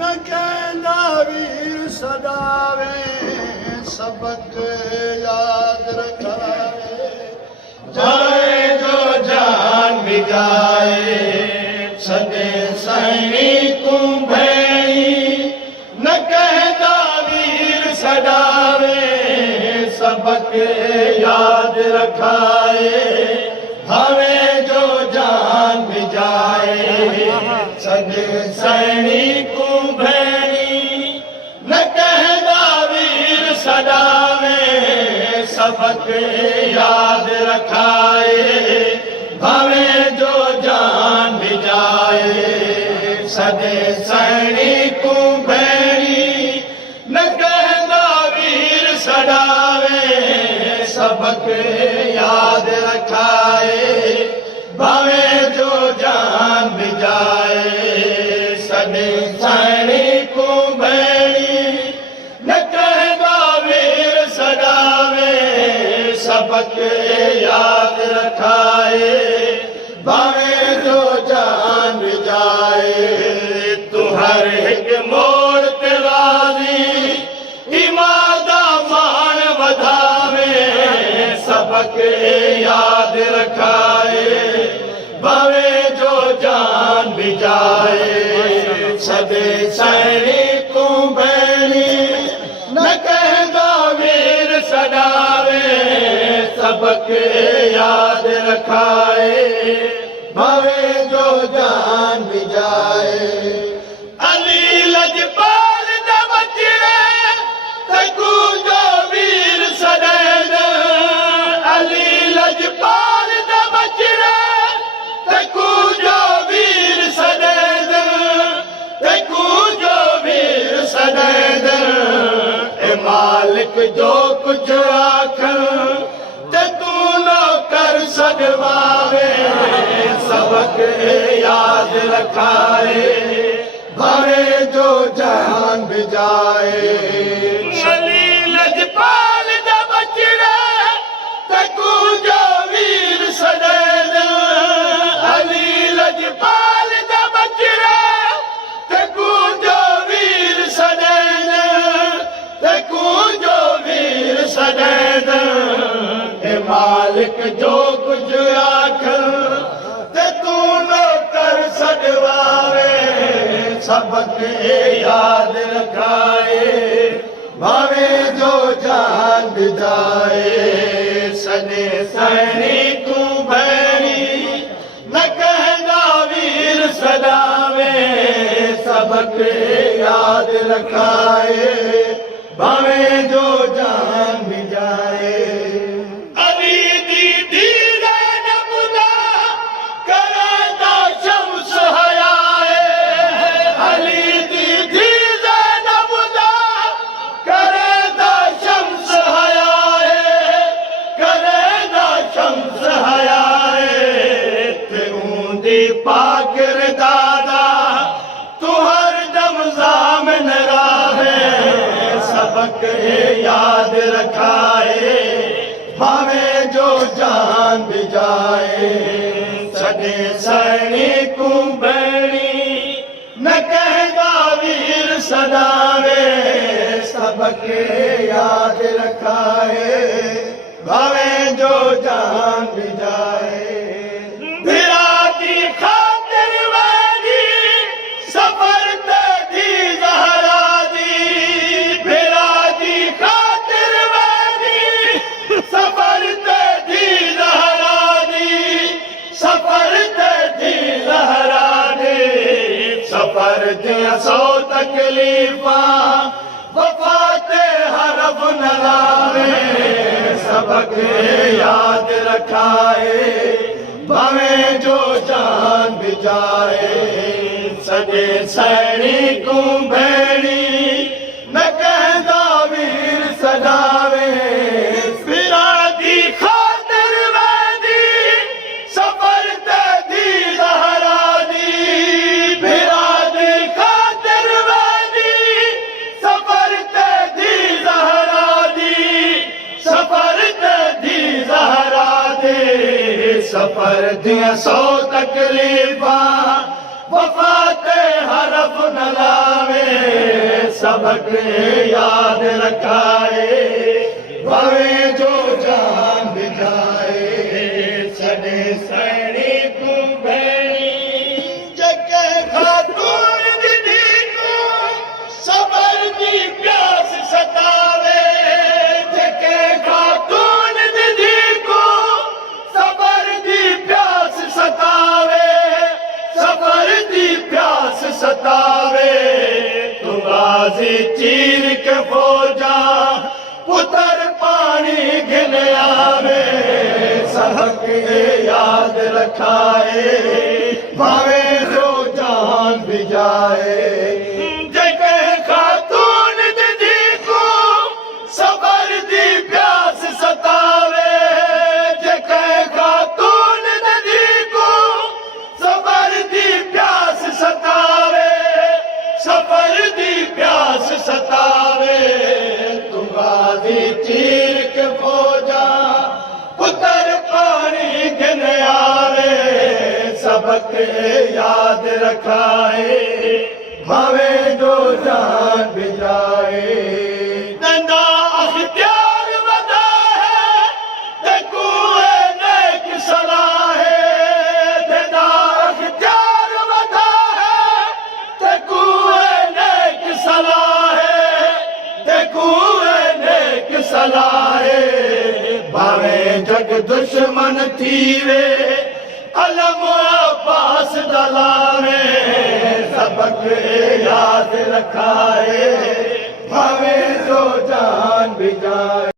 न कहंदा वीर सदावे सबक याद रखावे जाए जो जान भी जाए सदे सैनिक भेड़ी न कहंदा वीर सदावे सबक याद रखाए भावे जो जान भी जाए सदे सैनिक भेड़ी न कहंदा वीर सदावे सबक याद रखाए भावे जो जान भी जाए सदे सैनिक भेड़ी न कहंदा वीर सदावे सबक याद रखाए भावे जो जान भी जाए सदे सैनिक भेड़ी न कहंदा वीर सदावे सबक याद रखाए भावे जो जान भी जाए तू हर एक मोड़ ते राज़ी इमादा मान वधावे सबक याद रखाए भावे जो जान भी जाए सदे सैनिक भेड़ी न कहंदा वीर सदावे सबक याद रखाए भावे जो जान भी जाए अली लजपाल दा बचड़े तकू जो वीर सदैव अली लजपाल दा बचड़े तकू जो वीर सदैव तकू जो वीर सदैव ए मालिक जो कुछ आखर ते तू न कर सदवावे सबक याद रखाए भावे जो जान भी जाए अली लजपाल दा बचड़े तकू जो वीर सदैव अली लजपाल दा बचड़े तकू जो वीर सदैव तकू जो वीर सदैव ए मालिक जो कुछ आखर ते तू न कर सदवावे सबक याद रखाए भावे जो जान भी जाए सदे सैनिक भेड़ी न कहंदा वीर सदावे सबक याद रखाए भावे जो जान भी जाए अली दी ज़ैनब दा करदा शम्स हयाए अली दी ज़ैनब दा करदा शम्स हयाए करदा शम्स हयाए ते ऊंदी पाकिर दादा तू हर दम ज़ामिन राहे सबक याद रखाए भावे जो जान भी जाए सदे सैनिक भेड़ी न कहंदा वीर सदावे सबक याद रखाए भावे जो जान भी जाए खातिर वेदी सफर ते दी ज़हरा दी खातिर वेदी सफर ते दी ज़हरा दी सफर ते दी ज़हरा दी सफर दियां सौ तकलीफा वफा ते हरफ न लावे सबक याद रखाए भावे जो जान भी जाए सदे सैनिक भेड़ी न कहंदा वीर सदावे फिरादी खातिर वेदी सफर ते दी ज़हरा दी फिरादी खातिर वेदी सफर ते दी ज़हरा दी सफर ते दी ज़हरा दी सफर दियां सौ तकलीफा वफा ते हरफ न लावे सबक याद रखाए भावे जो जान भी जाए सॾे सैनिक भेणी जके खातून दीदी को सबर की प्यास सतावे जके खातून दीदी को सबर की प्यास सतावे सबर की प्यास सतावे तू गाजी चीर के फौजा पुत्र पानी गिन आवे सबक याद रखाए भावे जो जान भी जाए जके खातून दीदी को सबर दी प्यास सतावे जके खातून दीदी को सबर दी प्यास सतावे सबर दी प्यास सतावे तू गाजी चीर के फौजा पुत्र पानी गिन आवे सबक याद रखाए भावे जो जान भी जाए नंदा अख्तियार वदा है देखो नेक सलाह है नंदा अख्तियार वदा है देखो नेक सलाह है देखो नेक सलाह है भावे जग दुश्मन थीवे अलम पास दलावे सबक याद रखाए भावे जो जान भी जाए